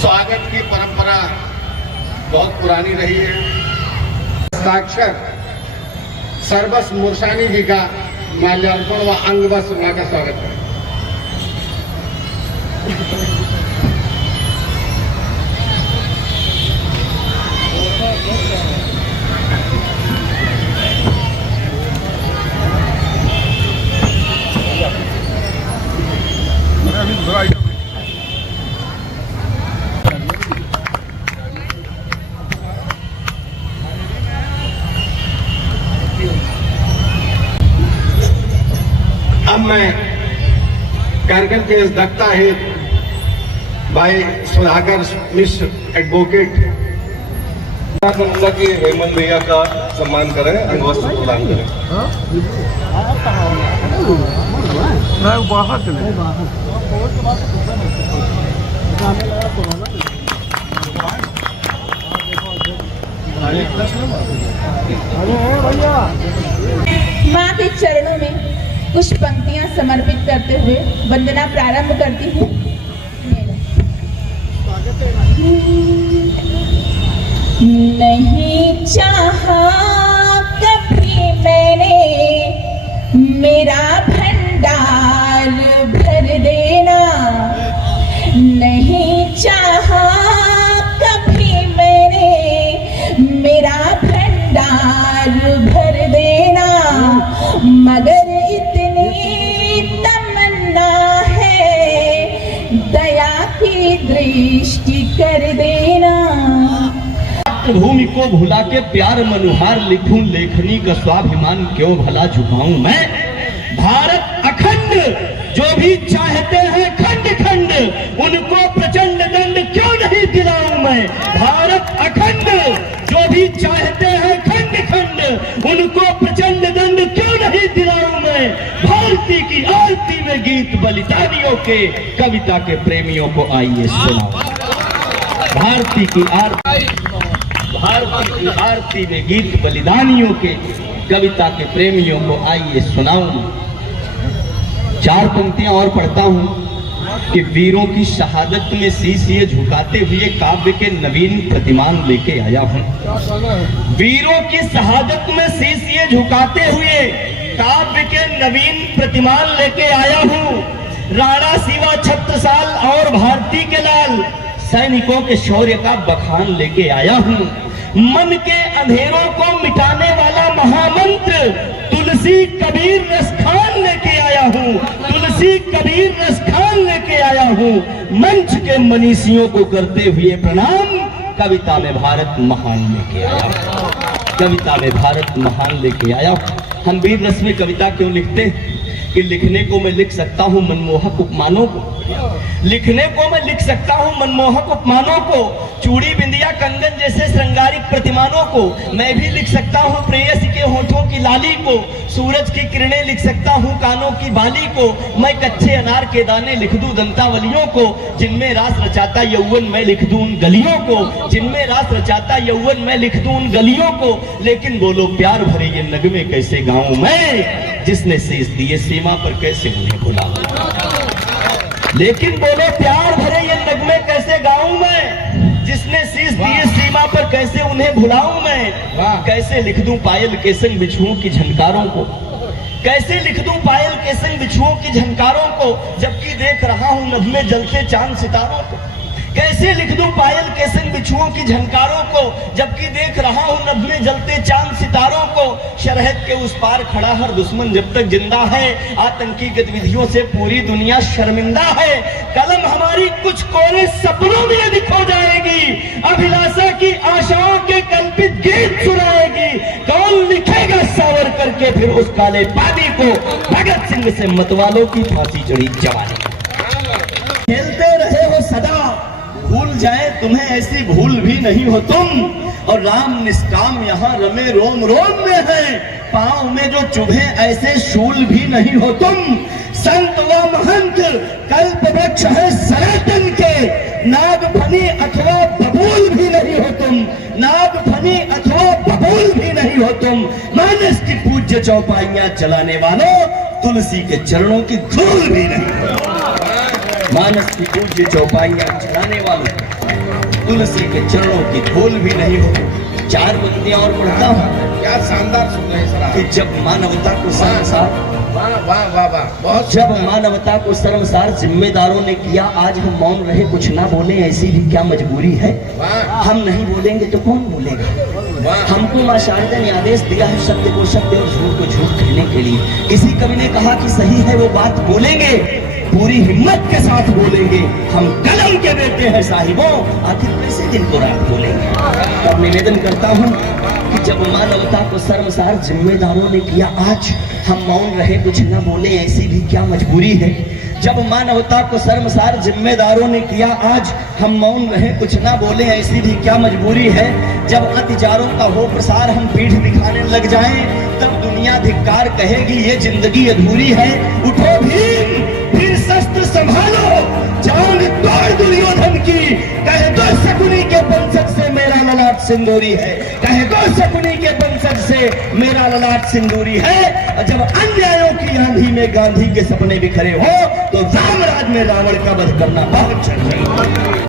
स्वागत की परंपरा बहुत पुरानी रही है। हस्ताक्षर सर्वस मूर्छानी जी का माल्यार्पण व अंगवश का स्वागत है। अब मैं कार्यक्रम के अध्यक्षता है भाई सुधाकर मिश्र एडवोकेट की हेमंत भैया का सम्मान करें, अंगवस्त्र प्रदान करें। माँ के चरणों में कुछ पंक्तियां समर्पित करते हुए वंदना प्रारंभ करती हूँ। नहीं चाहा कभी मैंने मेरा भंडार भर देना, नहीं चाहा कभी मैंने मेरा भंडार भर देना, मगर इतनी तमन्ना है दया की दृष्टि कर देना। भूमि को भुला के प्यार मनुहार लिखूं, लेखनी का स्वाभिमान क्यों भला झुकाऊं मैं। भारत अखंड जो भी चाहते हैं खंड खंड, उनको प्रचंड दंड क्यों नहीं दिलाऊं मैं। भारत अखंड जो भी चाहते हैं खंड खंड, उनको प्रचंड दंड क्यों नहीं दिलाऊं मैं। भारती की आरती में गीत बलिदानियों के, कविता के प्रेमियों को आइए सुनाओ। भारती की आरती में गीत बलिदानियों के, कविता के प्रेमियों को आइए सुनाऊं। चार पंक्तियां और पढ़ता हूं कि वीरों की शहादत में शीश ये झुकाते हुए काव्य के नवीन प्रतिमान लेके आया हूं। वीरों की शहादत में शीश ये झुकाते हुए काव्य के नवीन प्रतिमान लेके आया हूं। राणा शिवा छत्रसाल और भारती के लाल सैनिकों के शौर्य का बखान लेके आया हूं। मन के अंधेरों को मिटाने वाला महामंत्र तुलसी कबीर रसखान लेके आया हूं। तुलसी कबीर रसखान लेके आया हूं। मंच के मनीषियों को करते हुए प्रणाम, कविता में भारत महान लेके आया। कविता में भारत महान लेके आया। हम वीर रस में कविता क्यों लिखते हैं कि लिखने को मैं लिख सकता हूं मनमोहक उपमानों को, लिखने को मैं लिख सकता हूं मनमोहक उपमानों को, चूड़ी बिंदिया कंगन जैसे श्रृंगारिक प्रतिमानों को। मैं भी लिख सकता हूं प्रेयसी के होठों की लाली को, सूरज की किरणें लिख सकता हूं कानों की बाली को। मैं कच्चे अनार के दाने लिख दूं दंतावलियों को, जिनमें रास रचाता यौवन मैं लिख दूं उन गलियों को, जिनमें रास रचाता यौवन मैं लिख दूं उन गलियों को। लेकिन बोलो प्यार भरे ये नगमे कैसे गाऊं मैं, जिसने शीश दिए सीमा पर कैसे उन्हें भुलाऊं। लेकिन बोलो प्यार भरे ये नगमे कैसे गाऊं मैं, जिसने शीश दिए सीमा पर कैसे उन्हें भुलाऊं मैं। कैसे लिख दूं पायल के संग बिछुओं की झनकारों को, कैसे लिख दूं पायल के संग बिछुओं की झनकारों को, जबकि देख रहा हूं नभ में जलते चांद सितारों को। कैसे लिख दूं पायल के संग बिछुओं की झनकारों को, जबकि देख रहा हूं नभ में जलते चांद सितारों को। शरहद के उस पार खड़ा हर दुश्मन जब तक जिंदा है, आतंकी गतिविधियों से पूरी दुनिया शर्मिंदा है। कलम हमारी कुछ कोरे सपनों में यदि खो जाएगी, अभिलाषा की आशाओं के कल्पित गीत सुनाएगी। कौन लिखेगा सावरकर के फिर उस काले पानी को, भगत सिंह से मतवालों की फांसी चढ़ी जवानी। खेलते रहे हो सदा, भूल जाए तुम्हें ऐसी भूल भी नहीं हो तुम। और राम निष्काम यहाँ रमे रोम रोम में है, पांव में जो चुभे ऐसे शूल भी नहीं हो तुम। संत व महंत कल्प वृक्ष है सनातन के, नाग फनी अथवा बबूल भी नहीं हो तुम। नाग फनी अथवा बबूल भी नहीं हो तुम। मानस की पूज्य चौपाइयां चलाने वालों, तुलसी के चरणों की धूल भी नहीं हो। मानस की पूज्य चौपाइयां चलाने वालों, तुलसी के चरणों की धूल भी नहीं हो। 4 पंक्तियां और पढ़ता हूँ। क्या शानदार सुन रहे हैं सर आप। कि जब मानवता को शर्मसार, वाह वाह वाह वाह, बहुत जब सुंदर। मानवता को शर्मसार जिम्मेदारों ने किया, आज हम मौन रहे कुछ ना बोले, ऐसी भी क्या मजबूरी है। वाह हम नहीं बोलेंगे तो कौन बोलेगा। वाह, हमको मां शारदा ने आदेश दिया है सत्य को सत्य और झूठ को झूठ कहने के लिए। इसी कवि ने कहा कि सही है वो बात बोलेंगे, पूरी हिम्मत के साथ बोलेंगे। हम कलम के देते हैं साहिबों, आखिर कैसे दिन को रात बोलेंगे। तब निवेदन करता हूँ कि जब मानवता को शर्मसार जिम्मेदारों ने किया, आज हम मौन रहे कुछ न बोले, ऐसी भी क्या मजबूरी है। जब मानवता को शर्मसार जिम्मेदारों ने किया, आज हम मौन रहे कुछ ना बोले, ऐसी भी क्या मजबूरी है। जब अत्याचारों का हो प्रसार, हम पीठ दिखाने लग जाएं, तब दुनिया धिक्कार कहेगी ये जिंदगी अधूरी है। उठो भीम, फिर शस्त्र संभालो, जान तोड़ दुर्योधन की, कह दो शकुनी के वंशज से मेरा ललाट सिंदूरी है, कह दो शकुनी के वंशज से मेरा ललाट सिंदूरी है। और जब अन्यायों की आंधी में गांधी के सपने बिखरे हो, तो रामराज में रावण का वध करना बहुत जरूरी है।